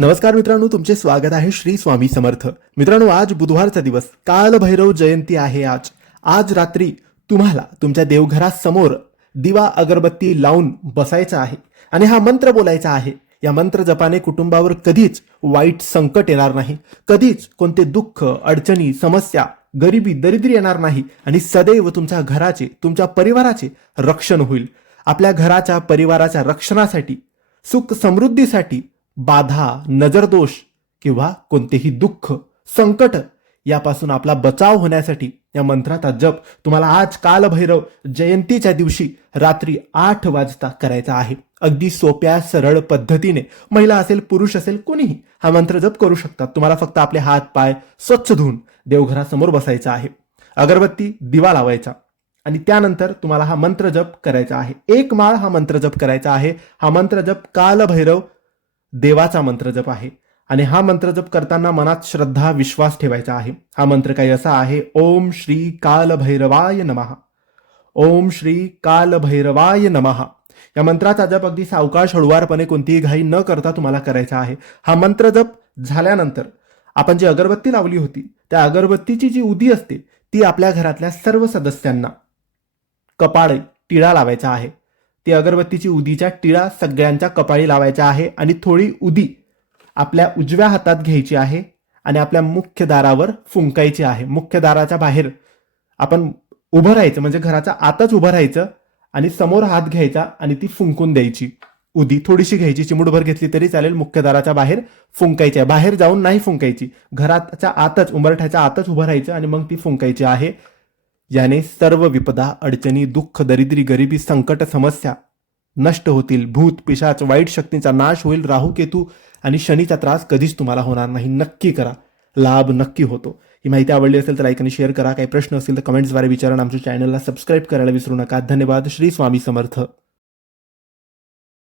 नमस्कार मित्रांनो तुमचे स्वागत आहे श्री स्वामी समर्थ. मित्रांनो आज बुधवारचा दिवस. काल भैरव जयंती आहे आज. आज रात्री तुम्हाला तुमच्या देवघरासमोर दिवा अगरबत्ती लावून बसायचा आहे आणि हा मंत्र बोलायचा आहे. या मंत्र जपाने कुटुंबावर कधीच वाईट संकट येणार नाही. कधीच कोणते दुःख अडचणी समस्या गरिबी दरिद्री येणार नाही आणि सदैव तुमच्या घराचे तुमच्या परिवाराचे रक्षण होईल. आपल्या घराच्या परिवाराच्या रक्षणासाठी सुख समृद्धीसाठी बाधा नजरदोष किंवा कोणतेही दुःख संकट यापासून आपला बचाव होण्यासाठी या मंत्राचा जप तुम्हाला आज कालभैरव जयंतीच्या दिवशी रात्री आठ वाजता करायचा आहे. अगदी सोप्या सरळ पद्धतीने महिला असेल पुरुष असेल कोणीही हा मंत्र जप करू शकतात. तुम्हाला फक्त आपले हात पाय स्वच्छ धुवून देवघरासमोर बसायचा आहे. अगरबत्ती दिवा लावायचा आणि त्यानंतर तुम्हाला हा मंत्र जप करायचा आहे. एक माळ हा मंत्र जप करायचा आहे. हा मंत्र जप कालभैरव देवाचा मंत्र जप आहे. आणि हा मंत्र जप करताना मनात श्रद्धा विश्वास ठेवायचा आहे. हा मंत्र काही असा आहे ओम श्री कालभैरवाय नमहा नमः. ओम श्री कालभैरवाय नमहा नमः. या मंत्राचा जप अगदी सावकाश हळुवारपणे कोणतीही घाई न करता तुम्हाला करायचा आहे. हा मंत्र जप झाल्यानंतर आपण जी अगरबत्ती लावली होती त्या अगरबत्तीची जी उदी असते ती आपल्या घरातल्या सर्व सदस्यांना कपाळे टिळा लावायचा आहे. ती अगरबत्तीची उदीच्या टिळा सगळ्यांच्या कपाळी लावायच्या आहे आणि थोडी उदी आपल्या उजव्या हातात घ्यायची आहे आणि आपल्या मुख्य दारावर फुंकायची आहे. मुख्य दाराच्या बाहेर आपण उभं राहायचं म्हणजे घराच्या आतच उभं राहायचं आणि समोर हात घ्यायचा आणि ती फुंकून द्यायची. उदी थोडीशी घ्यायची चिमुटभर घेतली तरी चालेल. मुख्य दाराच्या बाहेर फुंकायची आहे. बाहेर जाऊन नाही फुंकायची. घराच्या आतच उंबरठ्याच्या आतच उभं राहायचं आणि मग ती फुंकायची आहे. याने सर्व विपदा अडचणी दुःख दरिद्री गरिबी संकट समस्या नष्ट होतील. भूत पिशाच वाईट शक्तींचा नाश होईल. राहू केतू आणि शनीचा त्रास कधीच तुम्हाला होणार नाही. नक्की करा. लाभ नक्की होतो. ही माहिती आवडली असेल तर लाईक आणि शेअर करा. काही प्रश्न असतील तर कमेंट्सद्वारे विचारा आमच्या चॅनलला सबस्क्राईब करायला विसरू नका. धन्यवाद. श्री स्वामी समर्थ.